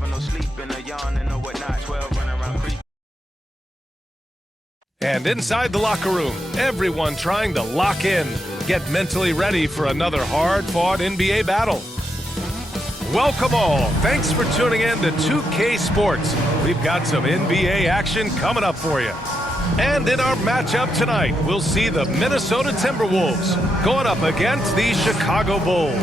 having no sleep and a yawn and no whatnot. 12 running around creep. And inside the locker room, everyone trying to lock in, get mentally ready for another hard-fought NBA battle. Welcome all. Thanks for tuning in to 2K Sports. We've got some NBA action coming up for you. And in our matchup tonight, we'll see the Minnesota Timberwolves going up against the Chicago Bulls.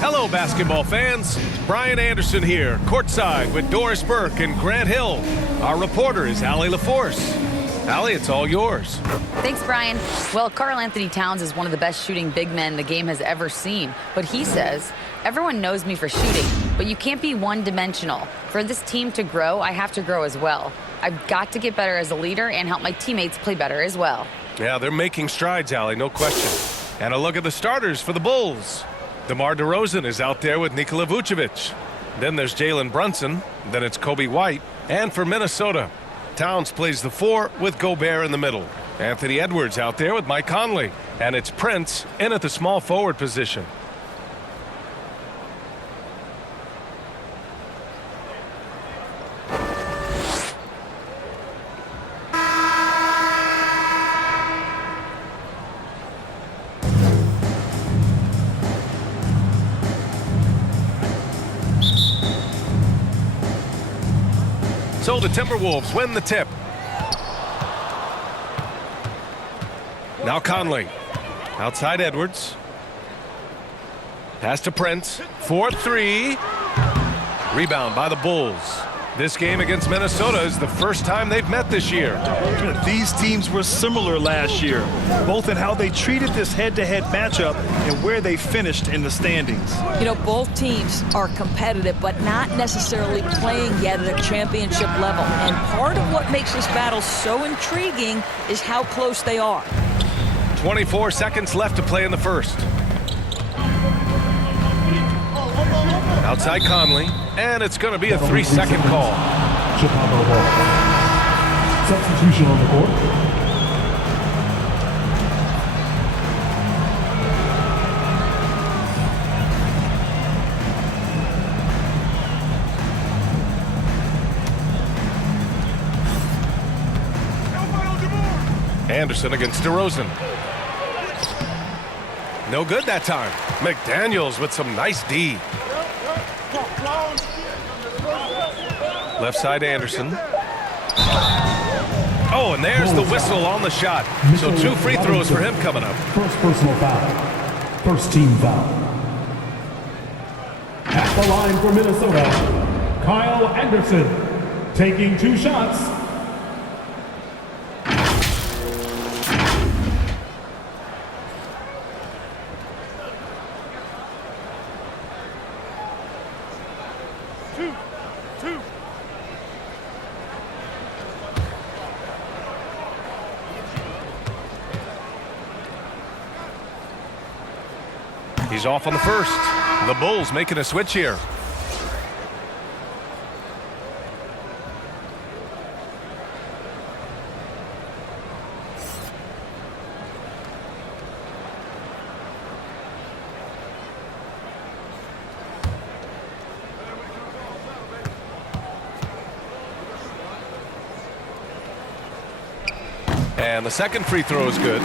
Hello, basketball fans. Brian Anderson here, courtside with Doris Burke and Grant Hill. Our reporter is Allie LaForce. Allie, it's all yours. Thanks, Brian. Well, Karl Anthony Towns is one of the best shooting big men the game has ever seen. But he says, everyone knows me for shooting, but you can't be one-dimensional. For this team to grow, I have to grow as well. I've got to get better as a leader and help my teammates play better as well. Yeah, they're making strides, Allie, no question. And a look at the starters for the Bulls. DeMar DeRozan is out there with Nikola Vucevic. Then there's Jalen Brunson. Then it's Kobe White. And for Minnesota, Towns plays the 4 with Gobert in the middle. Anthony Edwards out there with Mike Conley. And it's Prince in at the small forward position. So the Timberwolves win the tip. Now Conley. Outside Edwards. Pass to Prince. 4-3. Rebound by the Bulls. This game against Minnesota is the first time they've met this year. These teams were similar last year, both in how they treated this head-to-head matchup and where they finished in the standings. You know, both teams are competitive, but not necessarily playing yet at a championship level. And part of what makes this battle so intriguing is how close they are. 24 seconds left to play in the first. Outside Conley, and it's going to be a 3-second call. Chicago ball. Substitution on the court. Anderson against DeRozan. No good that time. McDaniels with some nice D. Left side Anderson. Oh, and there's the whistle on the shot. So 2 free throws for him coming up. First personal foul. First team foul. At the line for Minnesota, Kyle Anderson taking 2 shots. He's off on the first. The Bulls making a switch here. And the second free throw is good.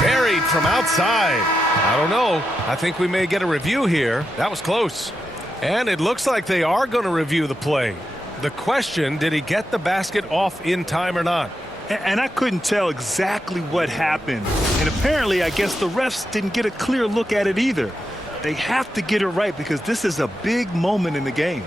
Buried from outside. I don't know. I think we may get a review here. That was close. And it looks like they are going to review the play. The question, did he get the basket off in time or not? And I couldn't tell exactly what happened. And apparently, I guess the refs didn't get a clear look at it either. They have to get it right because this is a big moment in the game.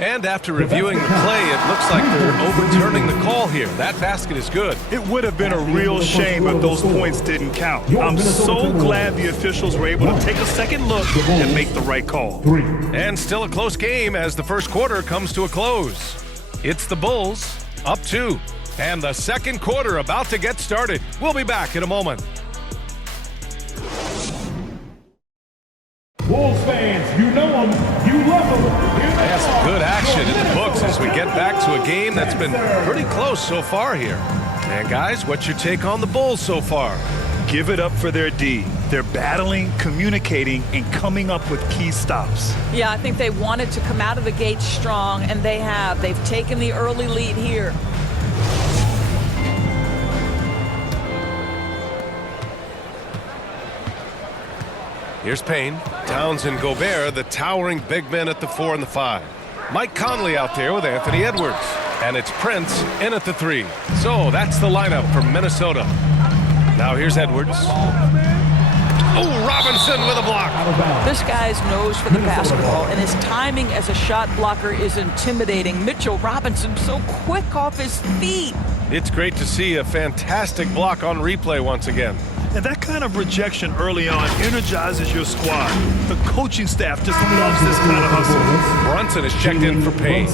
And after reviewing the play, it looks like they're overturning the call here. That basket is good. It would have been a real shame if those points didn't count. I'm so glad the officials were able to take a second look and make the right call. And still a close game as the first quarter comes to a close. It's the Bulls up 2. And the second quarter about to get started. We'll be back in a moment. Wolves fans, you know them, you love them. That's some good action in the books as we get back to a game that's been pretty close so far here. And guys, what's your take on the Bulls so far? Give it up for their D. They're battling, communicating, and coming up with key stops. Yeah, I think they wanted to come out of the gate strong, and they have. They've taken the early lead here. Here's Payne, Towns and Gobert, the towering big men at the 4 and the 5. Mike Conley out there with Anthony Edwards. And it's Prince in at the 3. So that's the lineup from Minnesota. Now here's Edwards. Oh, Robinson with a block. This guy's nose for the basketball, and his timing as a shot blocker is intimidating. Mitchell Robinson so quick off his feet. It's great to see a fantastic block on replay once again. And that kind of rejection early on energizes your squad. The coaching staff just loves this kind of hustle. Brunson is checked in for Payne.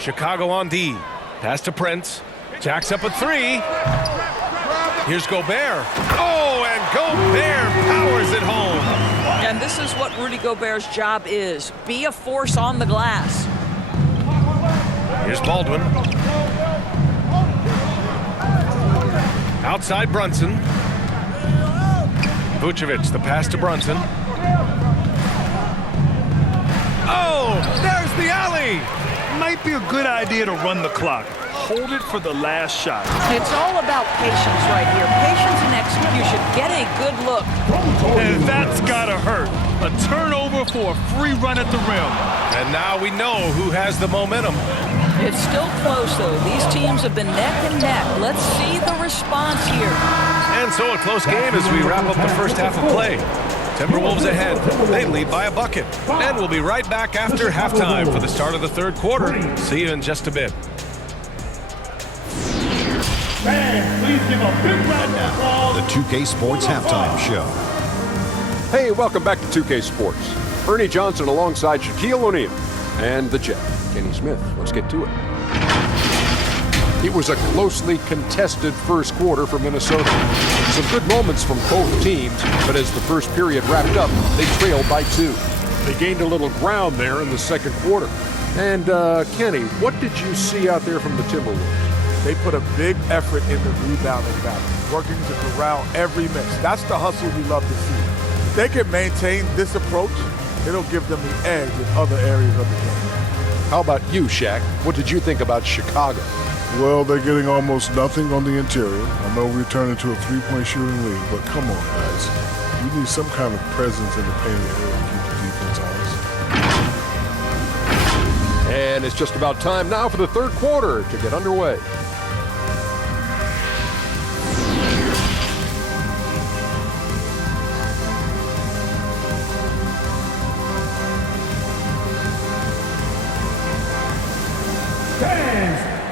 Chicago on D. Pass to Prince. Jacks up a 3. Here's Gobert. Oh, and Gobert powers it home. And this is what Rudy Gobert's job is. Be a force on the glass. Here's Baldwin. Outside Brunson. Vucevic, the pass to Brunson. Oh, there's the alley. Might be a good idea to run the clock. Hold it for the last shot. It's all about patience right here. Patience and execution. Get a good look. And that's gotta hurt. A turnover for a free run at the rim. And now we know who has the momentum. It's still close, though. These teams have been neck and neck. Let's see the response here. And so a close game as we wrap up the first half of play. Timberwolves ahead. They lead by a bucket. And we'll be right back after halftime for the start of the third quarter. See you in just a bit. Fans, please give a big round of applause. The 2K Sports Halftime Show. Hey, welcome back to 2K Sports. Ernie Johnson alongside Shaquille O'Neal and the Jet, Kenny Smith. Let's get to it. It was a closely contested first quarter for Minnesota. Some good moments from both teams, but as the first period wrapped up, they trailed by 2. They gained a little ground there in the second quarter. And Kenny, what did you see out there from the Timberwolves? They put a big effort in the rebounding battle, working to corral every miss. That's the hustle we love to see. If they can maintain this approach, it'll give them the edge in other areas of the game. How about you, Shaq? What did you think about Chicago? Well, they're getting almost nothing on the interior. I know we turned into a three-point shooting league, but come on, guys. You need some kind of presence in the painted area to keep the defense honest. And it's just about time now for the third quarter to get underway.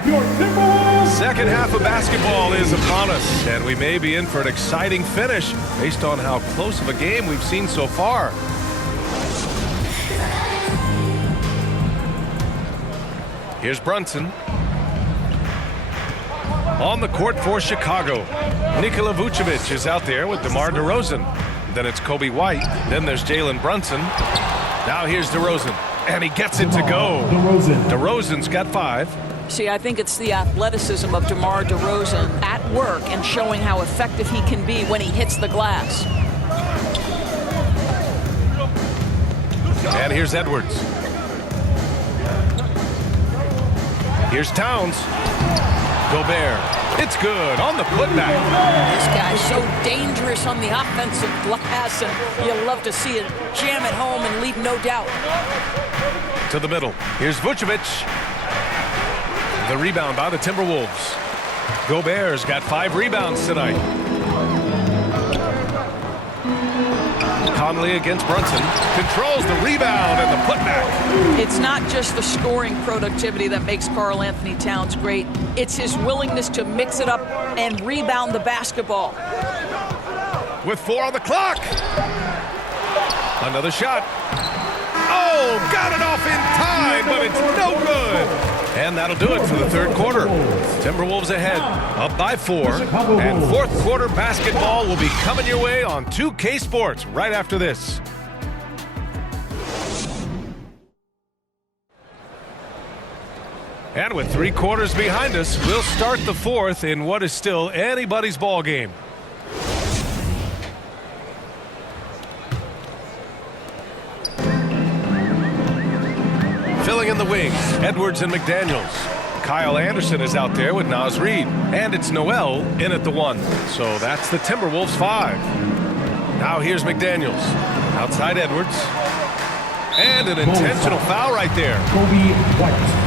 Your Timberwolves. Second half of basketball is upon us, and we may be in for an exciting finish based on how close of a game we've seen so far. Here's Brunson. On the court for Chicago. Nikola Vucevic is out there with DeMar DeRozan. Then it's Kobe White. Then there's Jalen Brunson. Now here's DeRozan, and he gets it to go. DeRozan's got 5. See, I think it's the athleticism of DeMar DeRozan at work and showing how effective he can be when he hits the glass. And here's Edwards. Here's Towns. Gobert. It's good on the putback. This guy's so dangerous on the offensive glass, and you'll love to see it jam it home and leave no doubt. To the middle. Here's Vucevic. The rebound by the Timberwolves. Gobert's got 5 rebounds tonight. Conley against Brunson. Controls the rebound and the putback. It's not just the scoring productivity that makes Karl Anthony Towns great. It's his willingness to mix it up and rebound the basketball. With 4 on the clock. Another shot. Oh, got it off in time, but it's no good. And that'll do it for the third quarter. Timberwolves ahead, up by 4. And fourth quarter basketball will be coming your way on 2K Sports right after this. And with 3 quarters behind us, we'll start the fourth in what is still anybody's ball game. Filling in the wings, Edwards and McDaniels. Kyle Anderson is out there with Naz Reid. And it's Noel in at the 1. So that's the Timberwolves 5. Now here's McDaniels. Outside Edwards. And an intentional foul right there. Kobe White.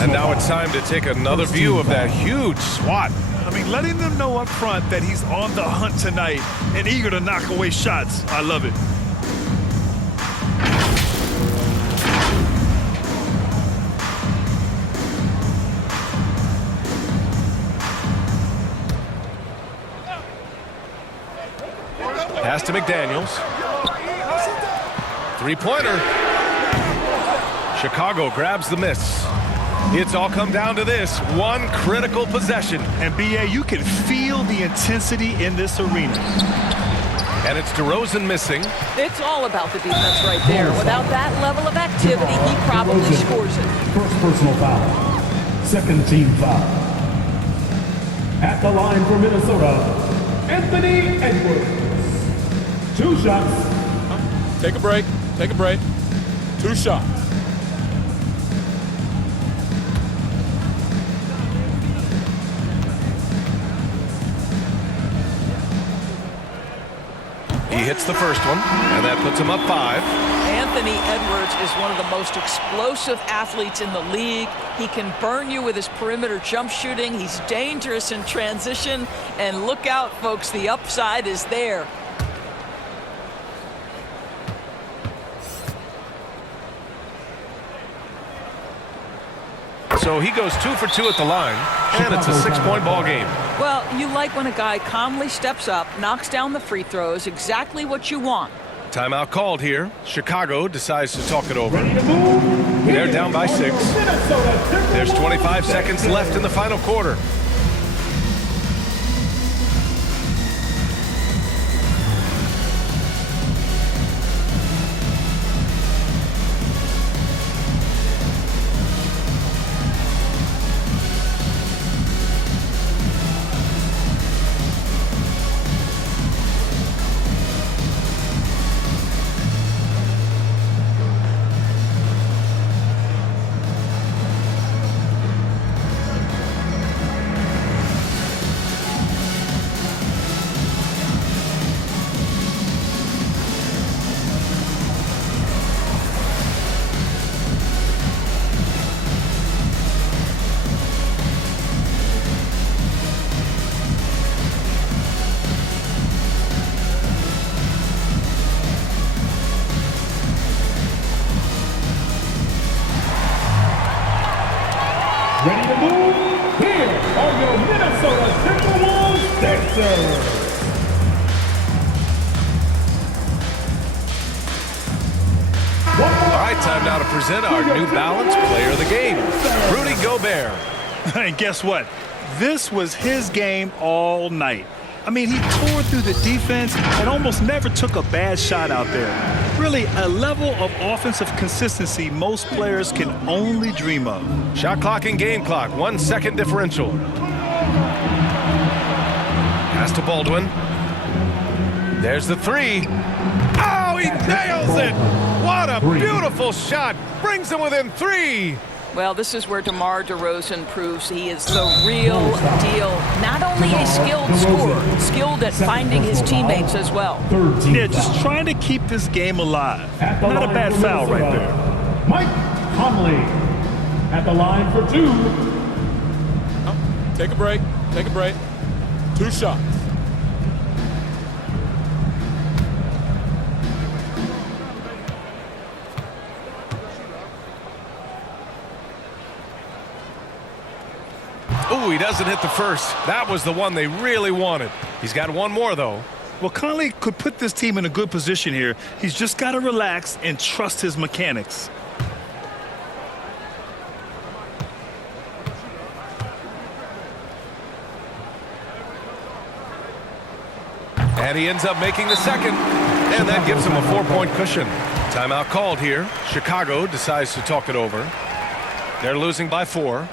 And now it's time to take another view of that huge swat. I mean, letting them know up front that he's on the hunt tonight and eager to knock away shots. I love it. Pass to McDaniels. 3-pointer. Chicago grabs the miss. It's all come down to this one critical possession. And B.A., you can feel the intensity in this arena. And it's DeRozan missing. It's all about the defense right there. Without that level of activity, he probably scores it. First personal foul. Second team foul. At the line for Minnesota, Anthony Edwards. 2 shots. Take a break. Take a break. 2 shots. He hits the first one, and that puts him up 5. Anthony Edwards is one of the most explosive athletes in the league. He can burn you with his perimeter jump shooting. He's dangerous in transition. And look out, folks, the upside is there. So he goes 2 for 2 at the line, and it's a 6-point ball game. Well, you like when a guy calmly steps up, knocks down the free throws, exactly what you want. Timeout called here. Chicago decides to talk it over. They're down by 6. There's 25 seconds left in the final quarter. Ready to move? Here are your Minnesota Timberwolves Sixers. All right, time now to present our New Balance Player of the Game, Rudy Gobert. And guess what? This was his game all night. I mean, he tore through the defense and almost never took a bad shot out there. Really, a level of offensive consistency most players can only dream of. Shot clock and game clock, 1 second differential. Pass to Baldwin. There's the 3. Oh, he nails it! What a beautiful shot! Brings him within 3. Well, this is where DeMar DeRozan proves he is the real deal. Not only a skilled scorer, skilled at finding his teammates as well. Yeah, just trying to keep this game alive. Not a bad foul right there. Mike Conley at the line for 2. Take a break. Take a break. 2 shots. Ooh, he doesn't hit the first. That was the one they really wanted. He's got one more, though. Well, Conley could put this team in a good position here. He's just got to relax and trust his mechanics. And he ends up making the second. And that gives him a 4-point cushion. Timeout called here. Chicago decides to talk it over. They're losing by 4.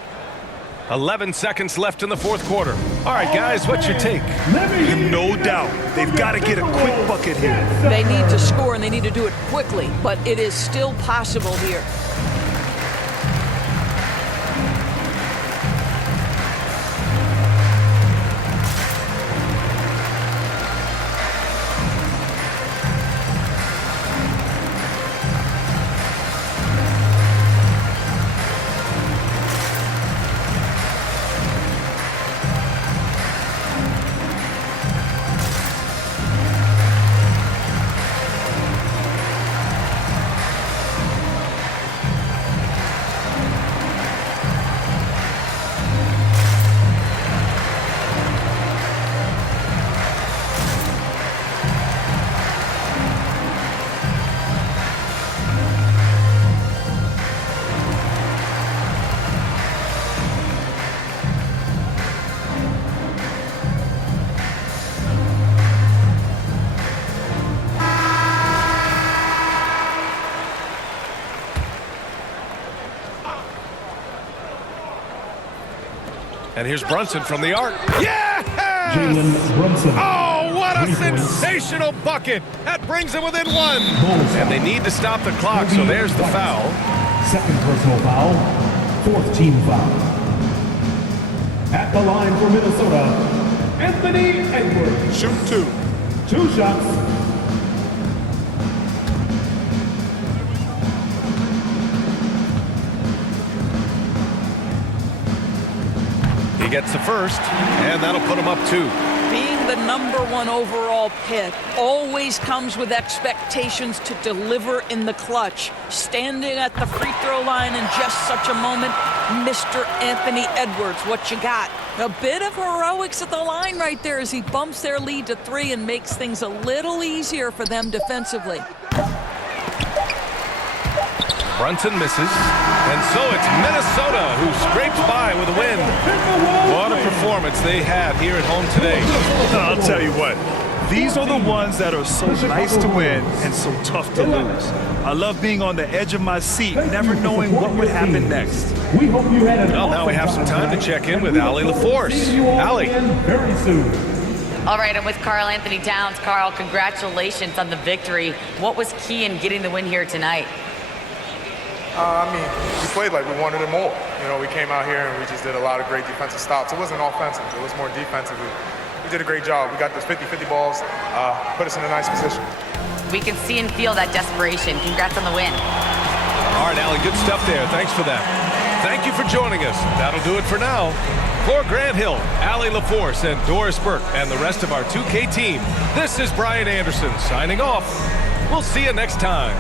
11 seconds left in the fourth quarter. All right, guys, what's your take? No doubt. They've got to get a quick bucket here. They need to score, and they need to do it quickly, but it is still possible here. And here's Brunson from the arc. Yeah! Jalen Brunson. Oh, what a 20 points. sensational bucket. That brings them within 1. And they need to stop the clock, so there's the foul. Second personal foul. Fourth team foul. At the line for Minnesota, Anthony Edwards. Shoot 2. 2 shots. He gets the first, and that'll put him up 2. Being the #1 overall pick always comes with expectations to deliver in the clutch. Standing at the free throw line in just such a moment, Mr. Anthony Edwards, what you got? A bit of heroics at the line right there as he bumps their lead to 3 and makes things a little easier for them defensively. Brunson misses, and so it's Minnesota who scrapes by with a win. What a performance they had here at home today. I'll tell you what, these are the ones that are so nice to win and so tough to lose. I love being on the edge of my seat, never knowing what would happen next. We hope you had Well, now we have some time to check in with Allie LaForce. Allie. Very soon. All right, I'm with Karl Anthony Towns. Karl, congratulations on the victory. What was key in getting the win here tonight? We played like we wanted it more. You know, we came out here and we just did a lot of great defensive stops. It wasn't offensive. It was more defensive. We did a great job. We got those 50-50 balls, put us in a nice position. We can see and feel that desperation. Congrats on the win. All right, Allie, good stuff there. Thanks for that. Thank you for joining us. That'll do it for now. For Grant Hill, Allie LaForce, and Doris Burke, and the rest of our 2K team, this is Brian Anderson signing off. We'll see you next time.